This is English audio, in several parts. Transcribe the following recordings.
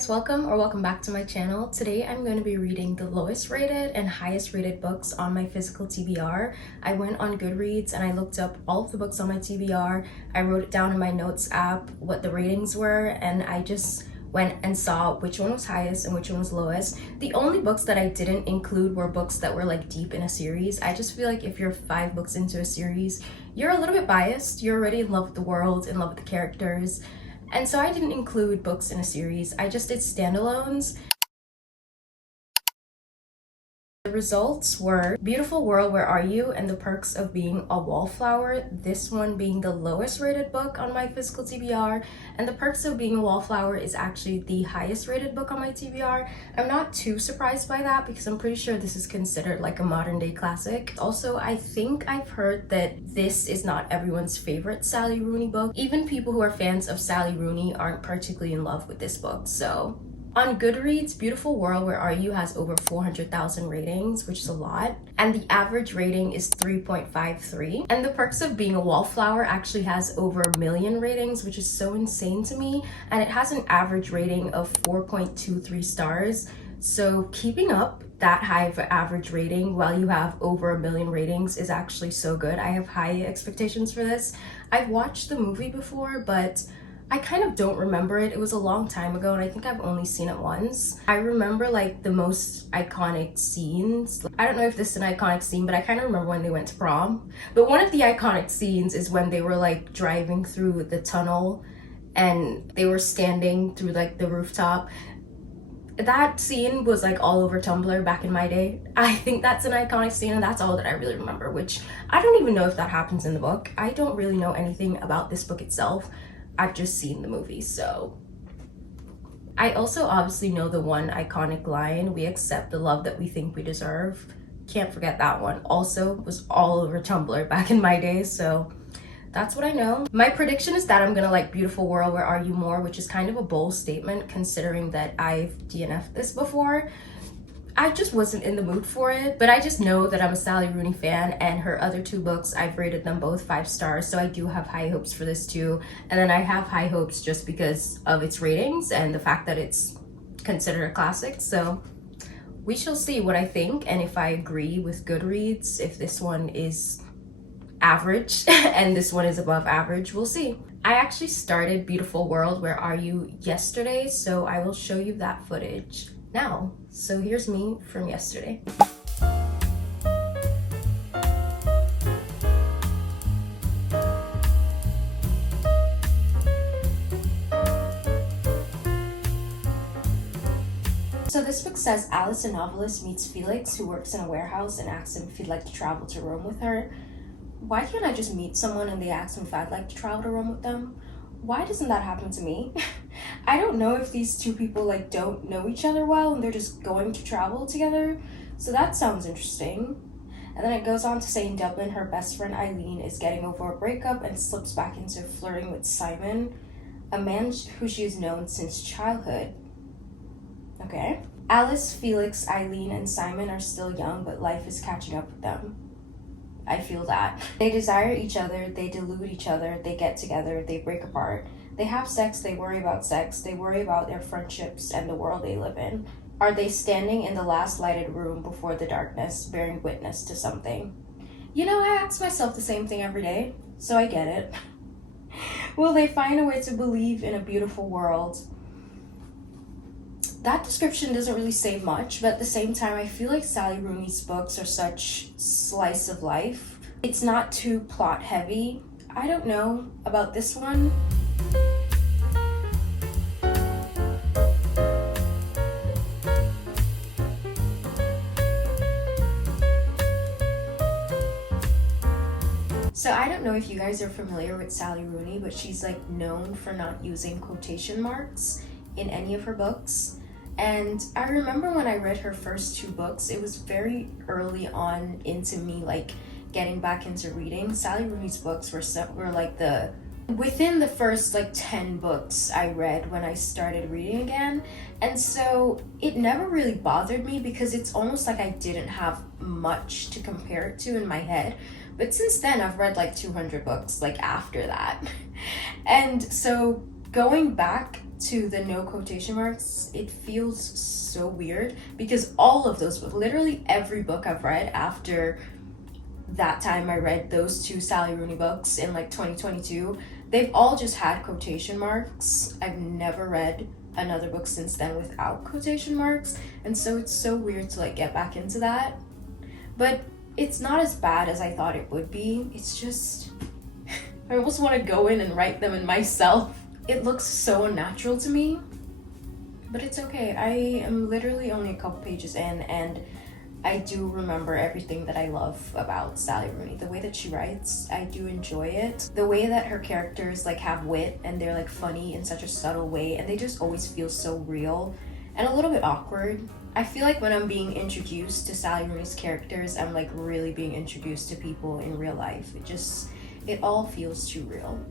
guys, welcome back to my channel. Today I'm going to be reading the lowest rated and highest rated books on my physical TBR. I went on Goodreads and I looked up all of the books on my TBR. I wrote it down in my notes app what the ratings were, and I just went and saw which one was highest and which one was lowest. The only books that I didn't include were books that were like deep in a series. I just feel like if you're 5 books into a series, you're a little bit biased. You're already in love with the world, in love with the characters. And so I didn't include books in a series. I just did standalones. The results were Beautiful World, Where Are You? And The Perks of Being a Wallflower. This one being the lowest rated book on my physical TBR, and The Perks of Being a Wallflower is actually the highest rated book on my TBR. I'm not too surprised by that because I'm pretty sure this is considered like a modern day classic. Also, I think I've heard that this is not everyone's favorite Sally Rooney book. Even people who are fans of Sally Rooney aren't particularly in love with this book, so on Goodreads, Beautiful World, Where Are You has over 400,000 ratings, which is a lot. And the average rating is 3.53. And The Perks of Being a Wallflower actually has over 1 million ratings, which is so insane to me. And it has an average rating of 4.23 stars. So keeping up that high of an average rating while you have over 1 million ratings is actually so good. I have high expectations for this. I've watched the movie before, but I kind of don't remember it. It was a long time ago and I think I've only seen it once. I remember like the most iconic scenes. I don't know if this is an iconic scene, but I kind of remember when they went to prom. But one of the iconic scenes is when they were like driving through the tunnel and they were standing through like the rooftop. That scene was like all over Tumblr back in my day. I think that's an iconic scene and that's all that I really remember, which I don't even know if that happens in the book. I don't really know anything about this book itself. I've just seen the movie, so. I also obviously know the one iconic line, "We accept the love that we think we deserve." Can't forget that one. Also was all over Tumblr back in my day, so that's what I know. My prediction is that I'm gonna like Beautiful World, Where Are You more, which is kind of a bold statement considering that I've DNF'd this before. I just wasn't in the mood for it, but I just know that I'm a Sally Rooney fan, and her other 2 books, I've rated them both 5 stars, so I do have high hopes for this too. And then I have high hopes just because of its ratings and the fact that it's considered a classic, so we shall see what I think and if I agree with Goodreads, if this one is average and this one is above average, we'll see. I actually started Beautiful World, Where Are You yesterday, so I will show you that footage now. So here's me from yesterday. So this book says Alice, a novelist, meets Felix, who works in a warehouse, and asks him if he'd like to travel to Rome with her. Why can't I just meet someone and they ask him if I'd like to travel to Rome with them? Why doesn't that happen to me? I don't know if these 2 people like don't know each other well and they're just going to travel together. So that sounds interesting. And then it goes on to say in Dublin, her best friend Eileen is getting over a breakup and slips back into flirting with Simon, a man who she has known since childhood. Okay. Alice, Felix, Eileen, and Simon are still young, but life is catching up with them. I feel that. They desire each other, they delude each other, they get together, they break apart. They have sex, they worry about sex, they worry about their friendships and the world they live in. Are they standing in the last lighted room before the darkness, bearing witness to something? You know, I ask myself the same thing every day, so I get it. Will they find a way to believe in a beautiful world? That description doesn't really say much, but at the same time, I feel like Sally Rooney's books are such slice of life. It's not too plot heavy. I don't know about this one. So I don't know if you guys are familiar with Sally Rooney, but she's like known for not using quotation marks in any of her books. And I remember when I read her first 2 books, it was very early on into me like getting back into reading. Sally Rooney's books were like within the first like 10 books I read when I started reading again. And so it never really bothered me because it's almost like I didn't have much to compare it to in my head. But since then I've read like 200 books like after that. And so going back to the no quotation marks, it feels so weird because all of those books, literally every book I've read after that time I read those 2 Sally Rooney books in like 2022, they've all just had quotation marks. I've never read another book since then without quotation marks, and so it's so weird to like get back into that. But it's not as bad as I thought it would be. It's just I almost want to go in and write them in myself. It looks so unnatural to me, but it's okay. I am literally only a couple pages in, and I do remember everything that I love about Sally Rooney. The way that she writes, I do enjoy it. The way that her characters like have wit and they're like funny in such a subtle way, and they just always feel so real and a little bit awkward. I feel like when I'm being introduced to Sally Rooney's characters, I'm like really being introduced to people in real life. It all feels too real.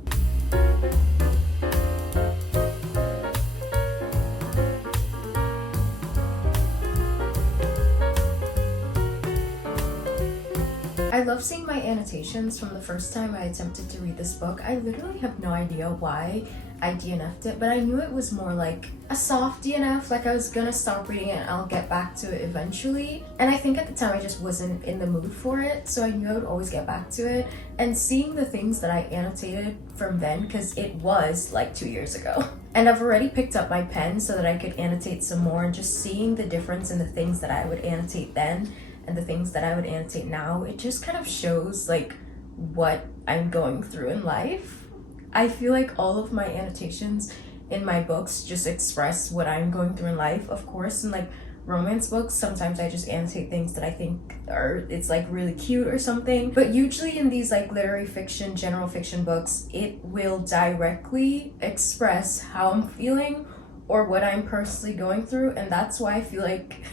I love seeing my annotations from the first time I attempted to read this book. I literally have no idea why I DNF'd it, but I knew it was more like a soft DNF, like I was gonna stop reading it and I'll get back to it eventually. And I think at the time I just wasn't in the mood for it, so I knew I would always get back to it. And seeing the things that I annotated from then, because it was like 2 years ago, and I've already picked up my pen so that I could annotate some more, and just seeing the difference in the things that I would annotate then and the things that I would annotate now, it just kind of shows like what I'm going through in life. I feel like all of my annotations in my books just express what I'm going through in life. Of course, in like romance books, sometimes I just annotate things that I think it's like really cute or something. But usually in these like literary fiction, general fiction books, it will directly express how I'm feeling or what I'm personally going through. And that's why I feel like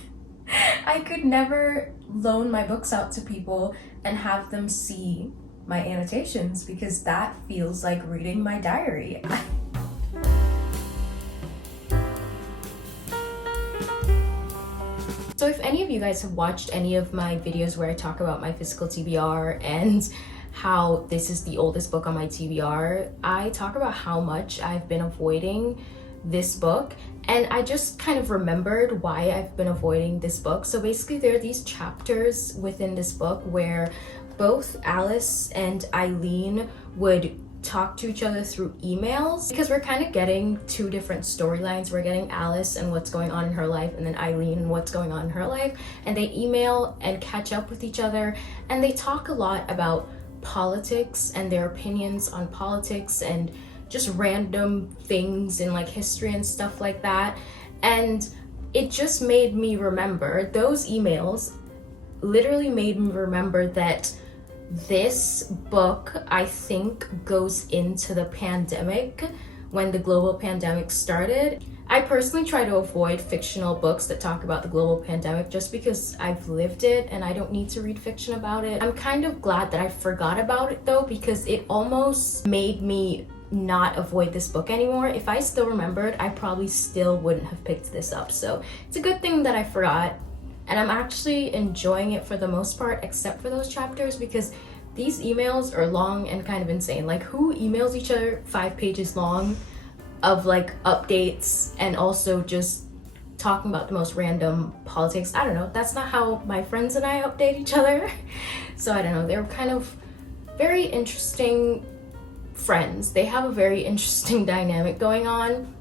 I could never loan my books out to people and have them see my annotations, because that feels like reading my diary. So if any of you guys have watched any of my videos where I talk about my physical TBR and how this is the oldest book on my TBR, I talk about how much I've been avoiding this book, and I just kind of remembered why I've been avoiding this book. So basically there are these chapters within this book where both Alice and Eileen would talk to each other through emails, because we're kind of getting 2 different storylines. We're getting Alice and what's going on in her life, and then Eileen and what's going on in her life, and they email and catch up with each other, and they talk a lot about politics and their opinions on politics and just random things in like history and stuff like that. And it just made me remember, those emails literally made me remember that this book, I think, goes into the pandemic, when the global pandemic started. I personally try to avoid fictional books that talk about the global pandemic just because I've lived it and I don't need to read fiction about it. I'm kind of glad that I forgot about it though, because it almost made me not avoid this book anymore. If I still remembered, I probably still wouldn't have picked this up. So it's a good thing that I forgot, and I'm actually enjoying it for the most part, except for those chapters, because these emails are long and kind of insane. Like, who emails each other 5 pages long of like updates and also just talking about the most random politics? I don't know, that's not how my friends and I update each other. So I don't know, they're kind of very interesting friends. They have a very interesting dynamic going on.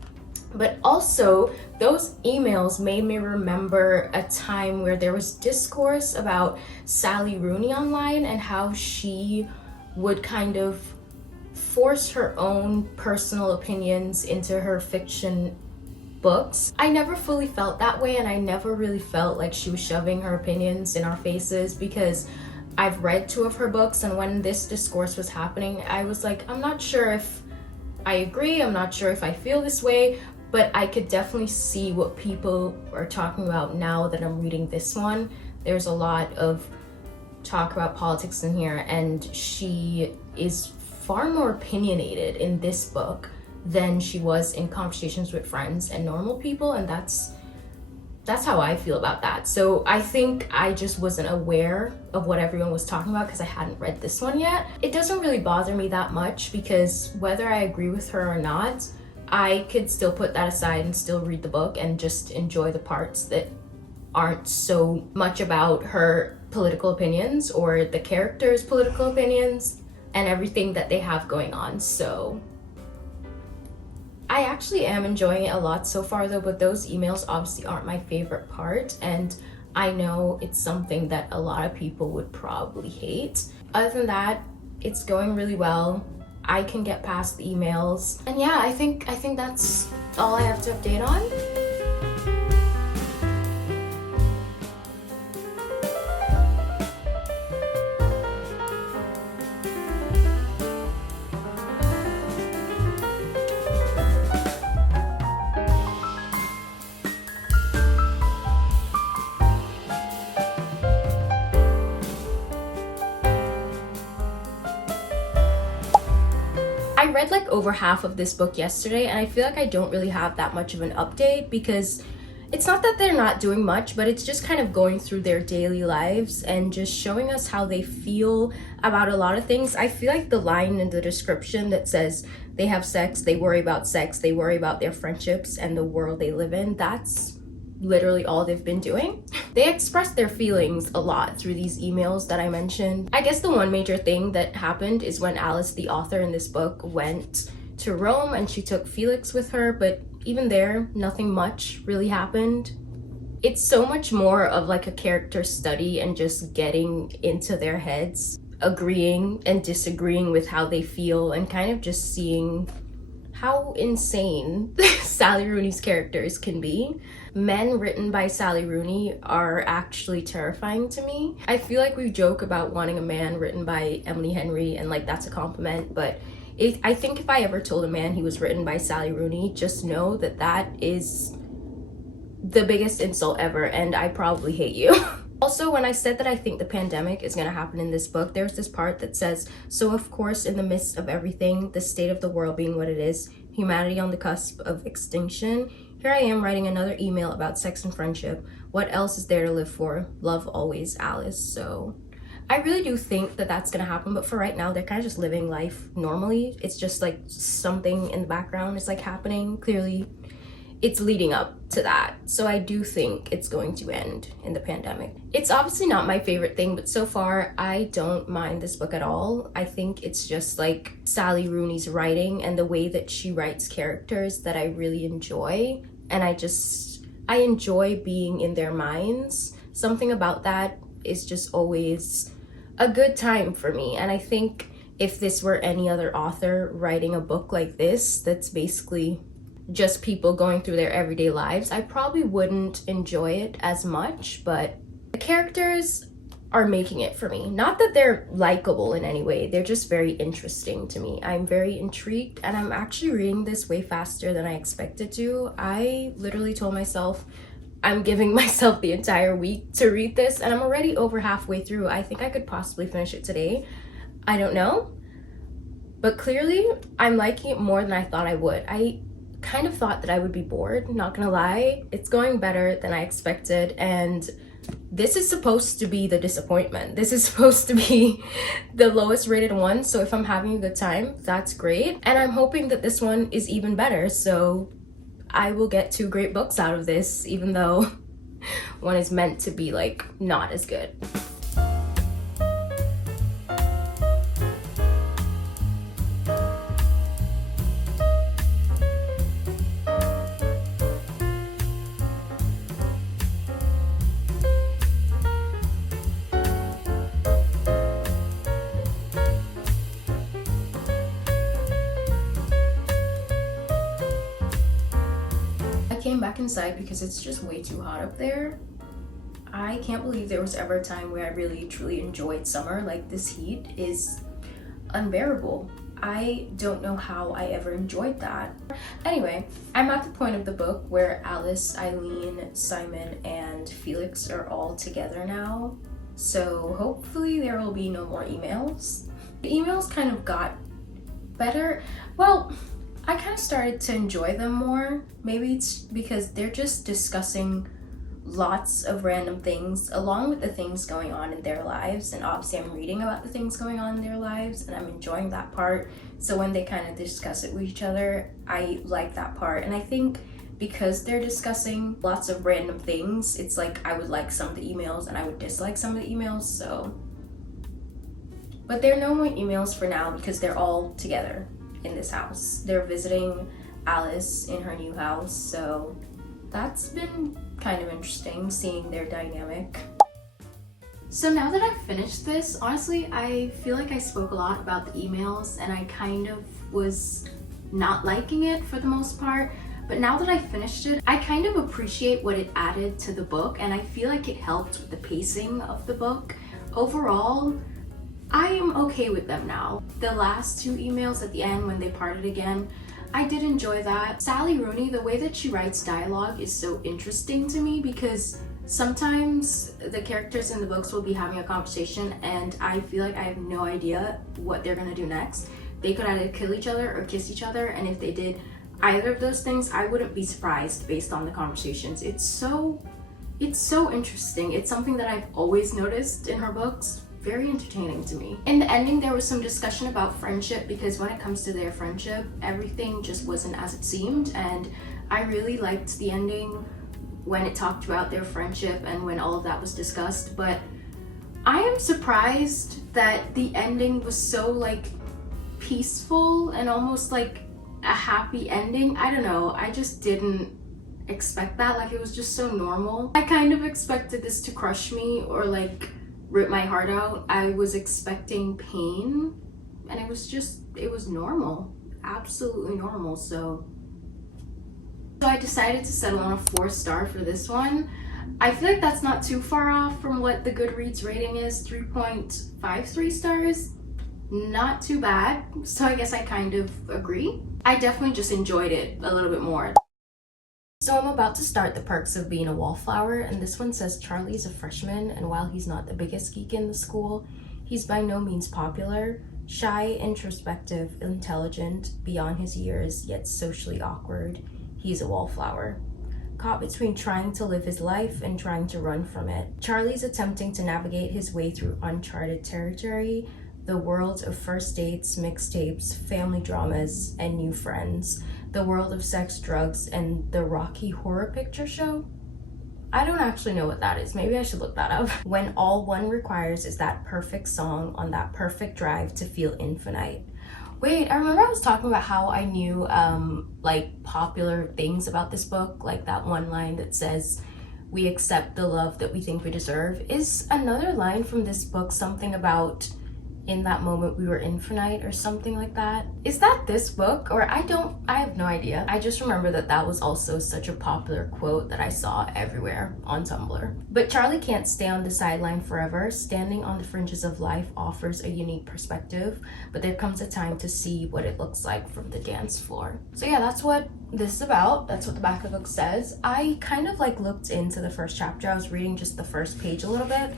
But also, those emails made me remember a time where there was discourse about Sally Rooney online and how she would kind of force her own personal opinions into her fiction books. I never fully felt that way, and I never really felt like she was shoving her opinions in our faces, because I've read 2 of her books, and when this discourse was happening, I was like, I'm not sure if I agree, I'm not sure if I feel this way, but I could definitely see what people are talking about now that I'm reading this one. There's a lot of talk about politics in here, and she is far more opinionated in this book than she was in Conversations with Friends and Normal People, and that's how I feel about that. So I think I just wasn't aware of what everyone was talking about because I hadn't read this one yet. It doesn't really bother me that much, because whether I agree with her or not, I could still put that aside and still read the book and just enjoy the parts that aren't so much about her political opinions or the characters' political opinions and everything that they have going on. So I actually am enjoying it a lot so far though, but those emails obviously aren't my favorite part, and I know it's something that a lot of people would probably hate. Other than that, it's going really well. I can get past the emails. And yeah, I think that's all I have to update on. I read like over half of this book yesterday, and I feel like I don't really have that much of an update because it's not that they're not doing much, but it's just kind of going through their daily lives and just showing us how they feel about a lot of things. I feel like the line in the description that says they have sex, they worry about sex, they worry about their friendships and the world they live in, that's literally all they've been doing. They express their feelings a lot through these emails that I mentioned. I guess the one major thing that happened is when Alice, the author in this book, went to Rome and she took Felix with her, but even there, nothing much really happened. It's so much more of like a character study and just getting into their heads, agreeing and disagreeing with how they feel, and kind of just seeing how insane Sally Rooney's characters can be. Men written by Sally Rooney are actually terrifying to me. I feel like we joke about wanting a man written by Emily Henry and like that's a compliment, but I think if I ever told a man he was written by Sally Rooney, just know that that is the biggest insult ever, and I probably hate you. Also, when I said that I think the pandemic is going to happen in this book, there's this part that says, so of course, in the midst of everything, the state of the world being what it is, humanity on the cusp of extinction, here I am writing another email about sex and friendship. What else is there to live for? Love always, Alice. So I really do think that that's going to happen, but for right now, they're kind of just living life normally. It's just like something in the background is like happening. Clearly, it's leading up to that. So I do think it's going to end in the pandemic. It's obviously not my favorite thing, but so far I don't mind this book at all. I think it's just like Sally Rooney's writing and the way that she writes characters that I really enjoy. And I enjoy being in their minds. Something about that is just always a good time for me. And I think if this were any other author writing a book like this, that's basically just people going through their everyday lives, I probably wouldn't enjoy it as much, but the characters are making it for me. Not that they're likable in any way, they're just very interesting to me. I'm very intrigued, and I'm actually reading this way faster than I expected to. I literally told myself I'm giving myself the entire week to read this, and I'm already over halfway through. I think I could possibly finish it today. I don't know, but clearly I'm liking it more than I thought I would. I kind of thought that I would be bored, not gonna lie. It's going better than I expected, and this is supposed to be the disappointment. This is supposed to be the lowest rated one, so if I'm having a good time, that's great. And I'm hoping that this one is even better, so I will get 2 great books out of this, even though one is meant to be like not as good. Came back inside because it's just way too hot up there. I can't believe there was ever a time where I really truly enjoyed summer. Like, this heat is unbearable. I don't know how I ever enjoyed that. Anyway, I'm at the point of the book where Alice, Eileen, Simon, and Felix are all together now. So hopefully there will be no more emails. The emails kind of got better. Well, I kind of started to enjoy them more. Maybe it's because they're just discussing lots of random things along with the things going on in their lives, and obviously I'm reading about the things going on in their lives and I'm enjoying that part. So when they kind of discuss it with each other, I like that part. And I think because they're discussing lots of random things, it's like I would like some of the emails and I would dislike some of the emails. So, but there are no more emails for now because they're all together in this house. They're visiting Alice in her new house, so that's been kind of interesting seeing their dynamic. So now that I've finished this, honestly, I feel like I spoke a lot about the emails and I kind of was not liking it for the most part. But now that I finished it, I kind of appreciate what it added to the book, and I feel like it helped with the pacing of the book. Overall, I am okay with them now. The last two emails at the end when they parted again, I did enjoy that. Sally Rooney, the way that she writes dialogue is so interesting to me because sometimes the characters in the books will be having a conversation and I feel like I have no idea what they're gonna do next. They could either kill each other or kiss each other, and if they did either of those things, I wouldn't be surprised based on the conversations. It's so interesting. It's something that I've always noticed in her books. Very entertaining to me. In the ending, there was some discussion about friendship because when it comes to their friendship, everything just wasn't as it seemed, and I really liked the ending when it talked about their friendship and when all of that was discussed. But I am surprised that the ending was so like peaceful and almost like a happy ending. I don't know, I just didn't expect that. Like, it was just so normal. I kind of expected this to crush me or like rip my heart out. I was expecting pain and it was normal, absolutely normal. So I decided to settle on a 4-star for this one. I feel like that's not too far off from what the Goodreads rating is, 3.53 stars. Not too bad, so I guess I kind of agree. I definitely just enjoyed it a little bit more. So I'm about to start The Perks of Being a Wallflower, and this one says Charlie's a freshman, and while he's not the biggest geek in the school, he's by no means popular. Shy, introspective, intelligent, beyond his years, yet socially awkward, he's a wallflower. Caught between trying to live his life and trying to run from it, Charlie's attempting to navigate his way through uncharted territory, the world of first dates, mixtapes, family dramas, and new friends, the world of sex, drugs, and the Rocky Horror Picture Show. I don't actually know what that is. Maybe I should look that up. When all one requires is that perfect song on that perfect drive to feel infinite. Wait, I remember I was talking about how I knew like popular things about this book, like that one line that says, "We accept the love that we think we deserve." Is another line from this book something about in that moment we were infinite or something like that? Is that this book? Or I have no idea. I just remember that that was also such a popular quote that I saw everywhere on Tumblr. But Charlie can't stay on the sideline forever. Standing on the fringes of life offers a unique perspective, but there comes a time to see what it looks like from the dance floor. So yeah, that's what this is about. That's what the back of the book says. I kind of like looked into the first chapter. I was reading just the first page a little bit.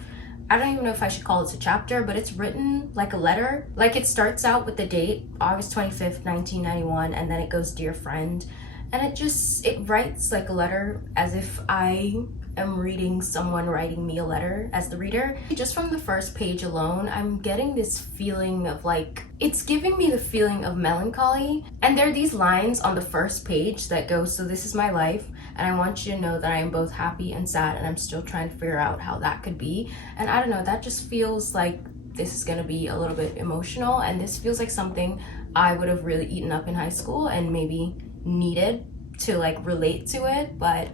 I don't even know if I should call it a chapter, but it's written like a letter. Like, it starts out with the date, August 25th, 1991, and then it goes, "Dear friend." And it writes like a letter, as if I am reading someone writing me a letter as the reader. Just from the first page alone, I'm getting this feeling of like, it's giving me the feeling of melancholy. And there are these lines on the first page that go, "So this is my life, and I want you to know that I am both happy and sad, and I'm still trying to figure out how that could be." And I don't know, that just feels like this is gonna be a little bit emotional, and this feels like something I would have really eaten up in high school and maybe needed to like relate to it. But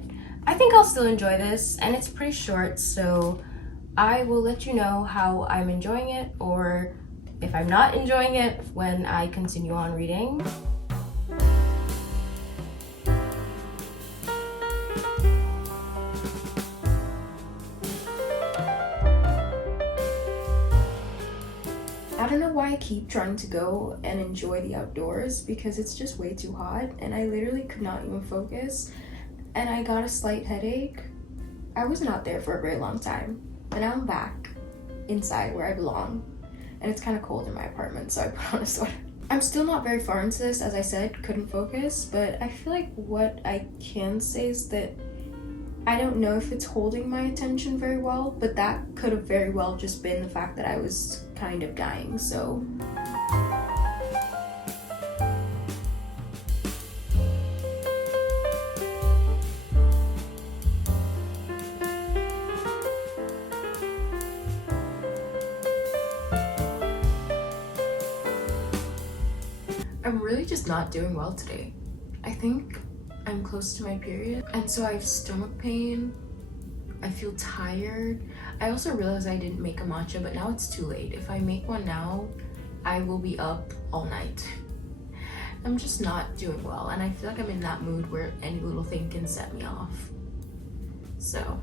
I think I'll still enjoy this, and it's pretty short, so I will let you know how I'm enjoying it, or if I'm not enjoying it, when I continue on reading. I don't know why I keep trying to go and enjoy the outdoors, because it's just way too hot and I literally could not even focus, and I got a slight headache. I wasn't out there for a very long time, but now I'm back inside where I belong, and it's kind of cold in my apartment, so I put on a sweater. I'm still not very far into this, as I said, couldn't focus, but I feel like what I can say is that I don't know if it's holding my attention very well, but that could have very well just been the fact that I was kind of dying, so. I'm really just not doing well today. I think I'm close to my period, and so I have stomach pain. I feel tired. I also realized I didn't make a matcha, but now it's too late. If I make one now, I will be up all night. I'm just not doing well, and I feel like I'm in that mood where any little thing can set me off. So.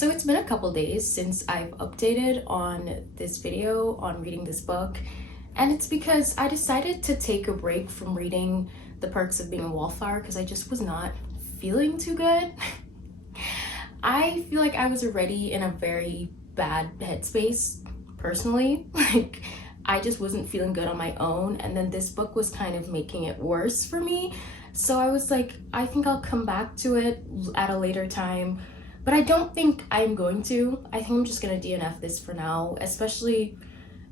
So it's been a couple days since I've updated on this video on reading this book, and it's because I decided to take a break from reading The Perks of Being a Wallflower because I just was not feeling too good. I feel like I was already in a very bad headspace personally. Like, I just wasn't feeling good on my own, and then this book was kind of making it worse for me. So I was like, I think I'll come back to it at a later time. But I don't think I'm going to. I think I'm just gonna DNF this for now, especially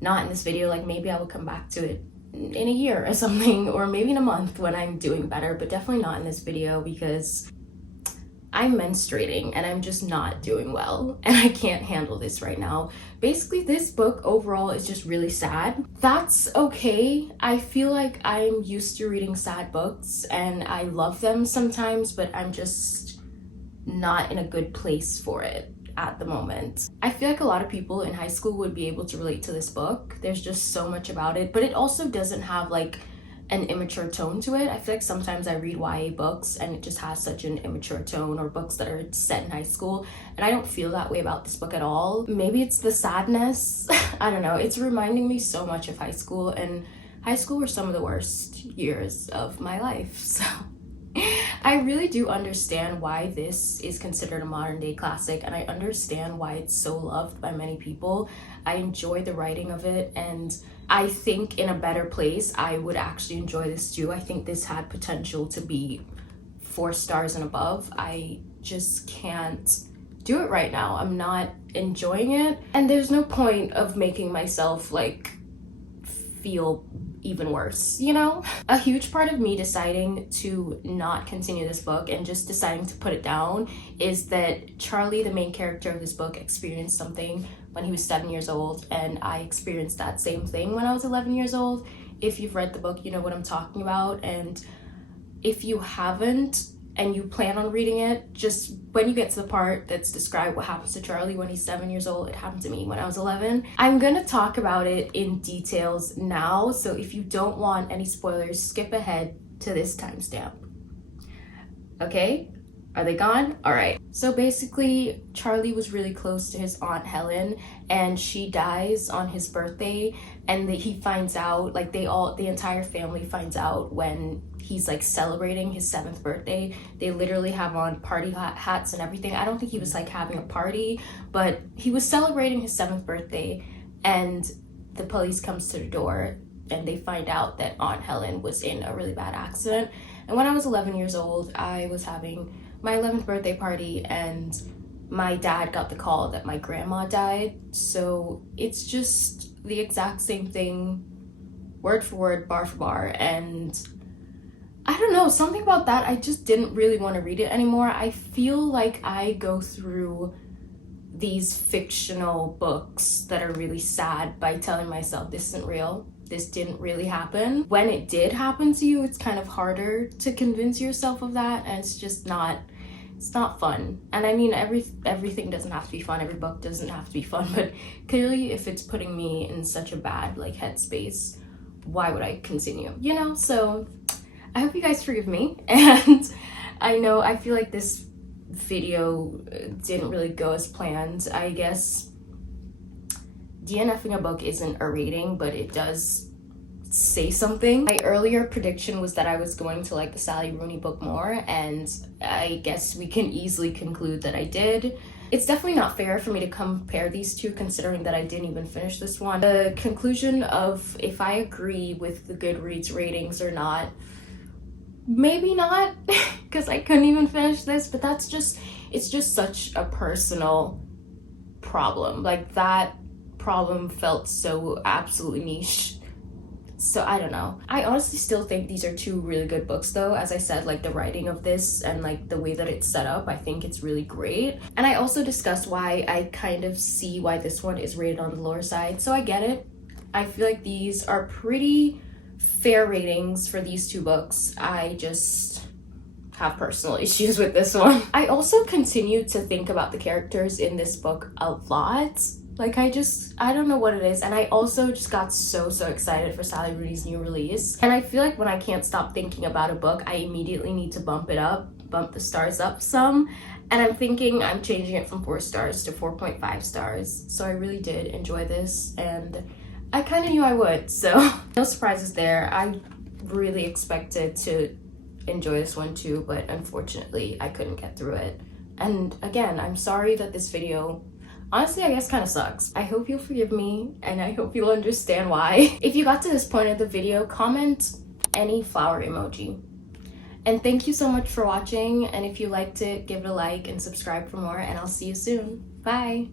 not in this video. Like, maybe I will come back to it in a year or something, or maybe in a month when I'm doing better, but definitely not in this video because I'm menstruating and I'm just not doing well and I can't handle this right now. Basically, this book overall is just really sad. That's okay. I feel like I'm used to reading sad books and I love them sometimes, but I'm just not in a good place for it at the moment. I feel like a lot of people in high school would be able to relate to this book. There's just so much about it, but it also doesn't have like an immature tone to it. I feel like sometimes I read YA books and it just has such an immature tone, or books that are set in high school, and I don't feel that way about this book at all. Maybe it's the sadness. I don't know. It's reminding me so much of high school, and high school were some of the worst years of my life, so I really do understand why this is considered a modern day classic, and I understand why it's so loved by many people. I enjoy the writing of it, and I think in a better place I would actually enjoy this too. I think this had potential to be 4 stars and above. I just can't do it right now. I'm not enjoying it, and there's no point of making myself like feel even worse, you know? A huge part of me deciding to not continue this book and just deciding to put it down is that Charlie, the main character of this book, experienced something when he was 7 years old, and I experienced that same thing when I was 11 years old. If you've read the book, you know what I'm talking about, and if you haven't and you plan on reading it, just when you get to the part that's described what happens to Charlie when he's 7 years old, it happened to me when I was 11. I'm gonna talk about it in details now, so if you don't want any spoilers, skip ahead to this timestamp. Okay? Are they gone? All right. So basically, Charlie was really close to his Aunt Helen, and she dies on his birthday, and he finds out, like the entire family finds out when he's like celebrating his 7th birthday. They literally have on party hats and everything. I don't think he was like having a party, but he was celebrating his 7th birthday, and the police comes to the door and they find out that Aunt Helen was in a really bad accident. And when I was 11 years old, I was having my 11th birthday party, and my dad got the call that my grandma died. So it's just the exact same thing, word for word, bar for bar, and I don't know, something about that, I just didn't really want to read it anymore. I feel like I go through these fictional books that are really sad by telling myself this isn't real, this didn't really happen. When it did happen to you, it's kind of harder to convince yourself of that, and it's just not, it's not fun. And I mean, everything doesn't have to be fun, every book doesn't have to be fun, but clearly if it's putting me in such a bad like headspace, why would I continue, you know? So I hope you guys forgive me, and I feel like this video didn't really go as planned. I guess DNFing a book isn't a rating, but it does say something. My earlier prediction was that I was going to like the Sally Rooney book more, and I guess we can easily conclude that I did. It's definitely not fair for me to compare these two, considering that I didn't even finish this one. The conclusion of if I agree with the Goodreads ratings or not, maybe not, because I couldn't even finish this, but that's just, it's just such a personal problem. Like, that problem felt so absolutely niche. So I don't know. I honestly still think these are two really good books though. As I said, like the writing of this and like the way that it's set up, I think it's really great. And I also discussed why I kind of see why this one is rated on the lower side. So I get it. I feel like these are pretty fair ratings for these two books. I just have personal issues with this one. I also continue to think about the characters in this book a lot. Like, I don't know what it is. And I also just got so excited for Sally Rooney's new release. And I feel like when I can't stop thinking about a book, I immediately need to bump the stars up some. And I'm thinking I'm changing it from 4 stars to 4.5 stars. So I really did enjoy this, and I kind of knew I would. So no surprises there. I really expected to enjoy this one too, but unfortunately I couldn't get through it. And again, I'm sorry that this video, honestly, I guess kind of sucks. I hope you'll forgive me, and I hope you'll understand why. If you got to this point of the video, comment any flower emoji. And thank you so much for watching, and if you liked it, give it a like and subscribe for more, and I'll see you soon. Bye!